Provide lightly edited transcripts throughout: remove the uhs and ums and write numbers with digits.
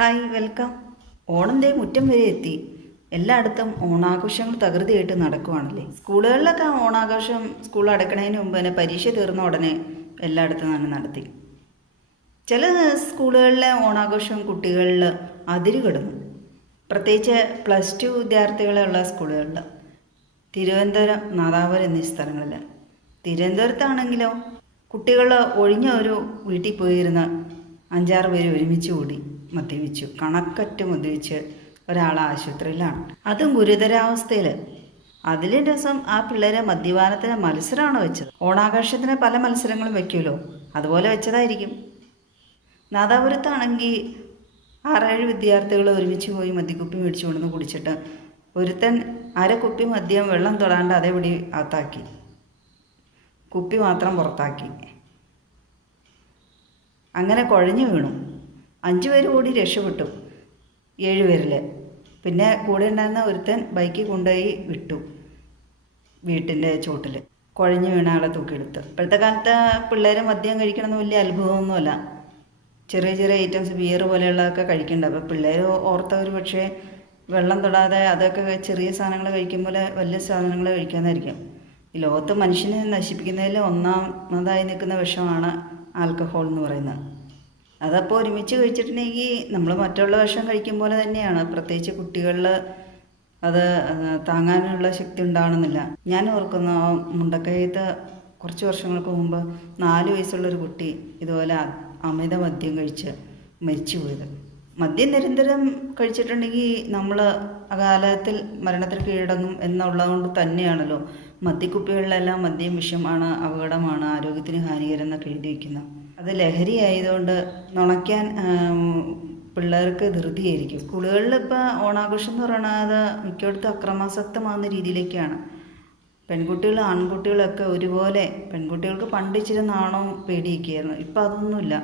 Hi welcome. ഓണൻ്റെ മുറ്റം വരെ എത്തി. എല്ലായിടത്തും ഓണാഘോഷങ്ങൾ തകൃതിയായിട്ട് നടക്കുവാണല്ലേ. സ്കൂളുകളിലൊക്കെ ഓണാഘോഷം സ്കൂൾ അടയ്ക്കണതിന് മുമ്പ് തന്നെ പരീക്ഷ തീർന്ന ഉടനെ എല്ലായിടത്തും തന്നെ നടത്തി. ചില സ്കൂളുകളിലെ ഓണാഘോഷം കുട്ടികളിൽ അതിരുകിടുന്നു. പ്രത്യേകിച്ച് +2 വിദ്യാർത്ഥികളുള്ള സ്കൂളുകളിൽ, തിരുവനന്തപുരം, നാദാപുരം എന്നീ സ്ഥലങ്ങളിൽ. തിരുവനന്തപുരത്താണെങ്കിലോ കുട്ടികൾ ഒഴിഞ്ഞ ഒരു വീട്ടിൽ പോയിരുന്ന് 5-6 പേര് ഒരുമിച്ച് കൂടി മദ്യപിച്ചു. കണക്കറ്റ് മദ്യപിച്ച് ഒരാൾ ആശുപത്രിയിലാണ്, അതും ഗുരുതരാവസ്ഥയിൽ. അതിലും രസം ആ പിള്ളേരെ മദ്യപാനത്തിന് മത്സരമാണ് വെച്ചത്. ഓണാഘോഷത്തിന് പല മത്സരങ്ങളും വെക്കുമല്ലോ, അതുപോലെ വെച്ചതായിരിക്കും. നാദാപുരത്താണെങ്കിൽ 6-7 വിദ്യാർത്ഥികൾ ഒരുമിച്ച് പോയി മദ്യക്കുപ്പി മേടിച്ചു കൊണ്ടുവന്ന് കുടിച്ചിട്ട് ഒരുത്തൻ കുപ്പി മദ്യം വെള്ളം തൊടാണ്ട് അതേപടി അകത്താക്കി, കുപ്പി മാത്രം പുറത്താക്കി. അങ്ങനെ കുഴഞ്ഞു വീണു. 5 പേര് കൂടി രക്ഷപ്പെട്ടു, 7 പേരിൽ. പിന്നെ കൂടെ ഉണ്ടായിരുന്ന ഒരുത്തൻ ബൈക്കിൽ കൊണ്ടുപോയി വിട്ടു വീട്ടിൻ്റെ ചോട്ടിൽ. കുഴഞ്ഞു വീണ ആളെ തൂക്കിയെടുത്ത്. ഇപ്പോഴത്തെ കാലത്ത് പിള്ളേർ മദ്യം കഴിക്കണമെന്ന് വലിയ അത്ഭുതമൊന്നുമല്ല. ചെറിയ ചെറിയ ഐറ്റംസ് ബിയർ പോലെയുള്ളതൊക്കെ കഴിക്കുന്നുണ്ട്. അപ്പോൾ പിള്ളേർ ഓർത്തവർ പക്ഷേ വെള്ളം തൊടാതെ അതൊക്കെ ചെറിയ സാധനങ്ങൾ കഴിക്കുമ്പോൾ വലിയ സാധനങ്ങൾ കഴിക്കാമെന്നായിരിക്കും. ഈ ലോകത്ത് മനുഷ്യനെ നശിപ്പിക്കുന്നതിൽ ഒന്നാമതായി നിൽക്കുന്ന വിഷമാണ് ആൽക്കഹോൾ എന്ന് പറയുന്നത്. അതപ്പോൾ ഒരുമിച്ച് കഴിച്ചിട്ടുണ്ടെങ്കിൽ നമ്മൾ മറ്റുള്ള വിഷം കഴിക്കും പോലെ തന്നെയാണ്. പ്രത്യേകിച്ച് കുട്ടികളിൽ അത് താങ്ങാനുള്ള ശക്തി ഉണ്ടാകണമെന്നില്ല. ഞാൻ ഓർക്കുന്ന മുണ്ടക്കയത്ത് കുറച്ച് വർഷങ്ങൾക്ക് മുമ്പ് 4 വയസ്സുള്ളൊരു കുട്ടി ഇതുപോലെ അമിത മദ്യം കഴിച്ച് മരിച്ചു പോയത്. മദ്യം നിരന്തരം കഴിച്ചിട്ടുണ്ടെങ്കിൽ നമ്മൾ അകാലത്തിൽ മരണത്തിന് കീഴടങ്ങും എന്നുള്ളതുകൊണ്ട് തന്നെയാണല്ലോ മദ്യക്കുപ്പികളിലെല്ലാം മദ്യം വിഷമാണ്, അപകടമാണ്, ആരോഗ്യത്തിന് ഹാനികരം എന്നൊക്കെ എഴുതി വയ്ക്കുന്നത്. അത് ലഹരി ആയതുകൊണ്ട് നുണയ്ക്കാൻ പിള്ളേർക്ക് ധൃതിയായിരിക്കും. സ്കൂളുകളിൽ ഇപ്പോൾ ഓണാഘോഷം എന്ന് പറയുന്നത് മിക്കയിടത്തും അക്രമാസക്തമാകുന്ന രീതിയിലേക്കാണ്. പെൺകുട്ടികളും ആൺകുട്ടികളൊക്കെ ഒരുപോലെ. പെൺകുട്ടികൾക്ക് പണ്ട് ഇച്ചിരി നാണവും പേടിയൊക്കെയായിരുന്നു, ഇപ്പോൾ അതൊന്നുമില്ല.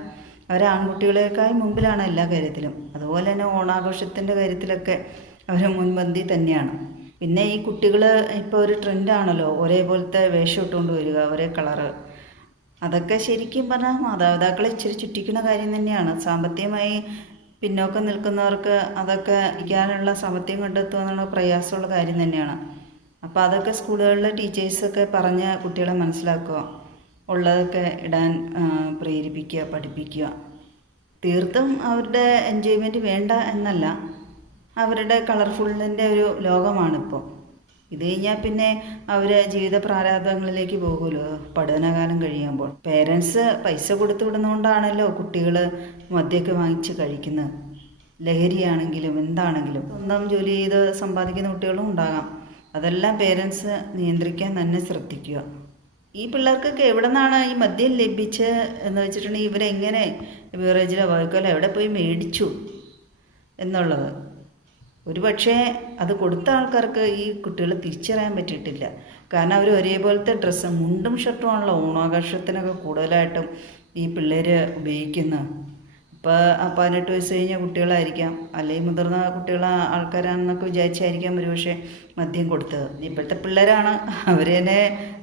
അവർ ആൺകുട്ടികളെക്കാൾ മുമ്പിലാണ് എല്ലാ കാര്യത്തിലും. അതുപോലെ തന്നെ ഓണാഘോഷത്തിൻ്റെ കാര്യത്തിലൊക്കെ അവർ മുൻപന്തി തന്നെയാണ്. പിന്നെ ഈ കുട്ടികൾ ഇപ്പോൾ ഒരു ട്രെൻഡാണല്ലോ ഒരേപോലത്തെ വേഷം ഇട്ടുകൊണ്ട് വരിക, ഒരേ കളറ്. അതൊക്കെ ശരിക്കും പറഞ്ഞാൽ മാതാപിതാക്കളെ ഇച്ചിരി ചുറ്റിക്കുന്ന കാര്യം തന്നെയാണ്. സാമ്പത്തികമായി പിന്നോക്കം നിൽക്കുന്നവർക്ക് അതൊക്കെ ഇരിക്കാനുള്ള സാമ്പത്തികം കണ്ടെത്തുക എന്നുള്ള പ്രയാസമുള്ള കാര്യം തന്നെയാണ്. അപ്പോൾ അതൊക്കെ സ്കൂളുകളിലെ ടീച്ചേഴ്സൊക്കെ പറഞ്ഞ് കുട്ടികളെ മനസ്സിലാക്കുക, ഉള്ളതൊക്കെ ഇടാൻ പ്രേരിപ്പിക്കുക, പഠിപ്പിക്കുക. തീർത്തും അവരുടെ എൻജോയ്മെൻറ്റ് വേണ്ട എന്നല്ല, അവരുടെ കളർഫുള്ളിൻ്റെ ഒരു ലോകമാണിപ്പോൾ. ഇത് കഴിഞ്ഞാൽ പിന്നെ അവർ ജീവിത പ്രാരാബ്ദങ്ങളിലേക്ക് പോകുമല്ലോ പഠനകാലം കഴിയുമ്പോൾ. പേരൻസ് പൈസ കൊടുത്തു വിടുന്നതുകൊണ്ടാണല്ലോ കുട്ടികൾ മദ്യമൊക്കെ വാങ്ങിച്ച് കഴിക്കുന്നത്. ലഹരിയാണെങ്കിലും എന്താണെങ്കിലും സ്വന്തം ജോലി ചെയ്ത് സമ്പാദിക്കുന്ന കുട്ടികളും ഉണ്ടാകാം. അതെല്ലാം പേരൻസ് നിയന്ത്രിക്കാൻ തന്നെ ശ്രദ്ധിക്കുക. ഈ പിള്ളേർക്കൊക്കെ എവിടെ നിന്നാണ് ഈ മദ്യം ലഭിച്ച് എന്ന് വെച്ചിട്ടുണ്ടെങ്കിൽ ഇവരെങ്ങനെ ബീവറേജിലോ വൈക്കോലോ എവിടെ പോയി മേടിച്ചു എന്നുള്ളത്. ഒരു പക്ഷേ അത് കൊടുത്ത ആൾക്കാർക്ക് ഈ കുട്ടികളെ തിരിച്ചറിയാൻ പറ്റിയിട്ടില്ല. കാരണം അവർ ഒരേപോലത്തെ ഡ്രസ്സ്, മുണ്ടും ഷർട്ടും ആണല്ലോ ഓണാഘോഷത്തിനൊക്കെ കൂടുതലായിട്ടും ഈ പിള്ളേർ ഉപയോഗിക്കുന്നത്. ഇപ്പോൾ 18 വയസ്സ് കഴിഞ്ഞ കുട്ടികളായിരിക്കാം, അല്ലെങ്കിൽ മുതിർന്ന ആൾക്കാരാണെന്നൊക്കെ വിചാരിച്ചായിരിക്കാം ഒരുപക്ഷെ മദ്യം കൊടുത്തത്. ഇപ്പോഴത്തെ പിള്ളേരാണ്, അവർ തന്നെ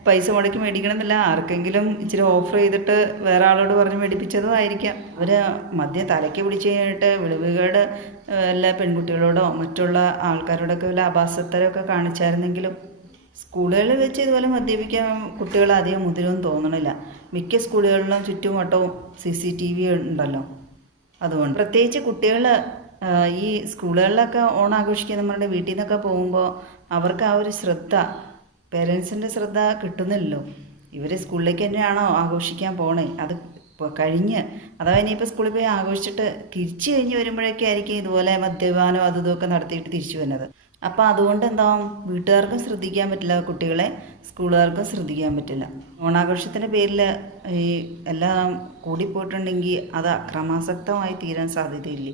പൈസ മുടക്കി മേടിക്കണമെന്നില്ല, ആർക്കെങ്കിലും ഇച്ചിരി ഓഫർ ചെയ്തിട്ട് വേറെ ആളോട് പറഞ്ഞ് മേടിപ്പിച്ചതും ആയിരിക്കാം. അവർ മദ്യം തലയ്ക്ക് പിടിച്ച് കഴിഞ്ഞിട്ട് വിളിവുകേട് എല്ലാ പെൺകുട്ടികളോടോ മറ്റുള്ള ആൾക്കാരോടൊക്കെ വല്ല അപാസത്തരമൊക്കെ കാണിച്ചായിരുന്നെങ്കിലും സ്കൂളുകളിൽ വെച്ച് ഇതുപോലെ മദ്യപിക്കാൻ കുട്ടികൾ അധികം മുതിരുമെന്ന് തോന്നണില്ല. മിക്ക സ്കൂളുകളിലും ചുറ്റുമട്ടവും CCTV ഉണ്ടല്ലോ. അതുകൊണ്ട് പ്രത്യേകിച്ച് കുട്ടികൾ ഈ സ്കൂളുകളിലൊക്കെ ഓണാഘോഷിക്കാൻ നമ്മുടെ വീട്ടിൽ നിന്നൊക്കെ പോകുമ്പോൾ അവർക്ക് ആ ഒരു ശ്രദ്ധ, പേരൻസിൻ്റെ ശ്രദ്ധ കിട്ടുന്നില്ലല്ലോ. ഇവർ സ്കൂളിലേക്ക് തന്നെയാണോ ആഘോഷിക്കാൻ പോണേ? അത് കഴിഞ്ഞ് അഥവാ ഇനിയിപ്പോൾ സ്കൂളിൽ പോയി ആഘോഷിച്ചിട്ട് തിരിച്ചു കഴിഞ്ഞ് വരുമ്പോഴൊക്കെ ആയിരിക്കും ഇതുപോലെ മദ്യപാനം അതും ഇതൊക്കെ നടത്തിയിട്ട് തിരിച്ചു വരുന്നത്. അപ്പോൾ അതുകൊണ്ട് എന്താവും, വീട്ടുകാർക്കും ശ്രദ്ധിക്കാൻ പറ്റില്ല, കുട്ടികളെ സ്കൂളുകാർക്കും ശ്രദ്ധിക്കാൻ പറ്റില്ല. ഓണാഘോഷത്തിൻ്റെ പേരിൽ ഈ എല്ലാം കൂടിപ്പോയിട്ടുണ്ടെങ്കിൽ അത് അക്രമാസക്തമായി തീരാൻ സാധ്യതയില്ലേ.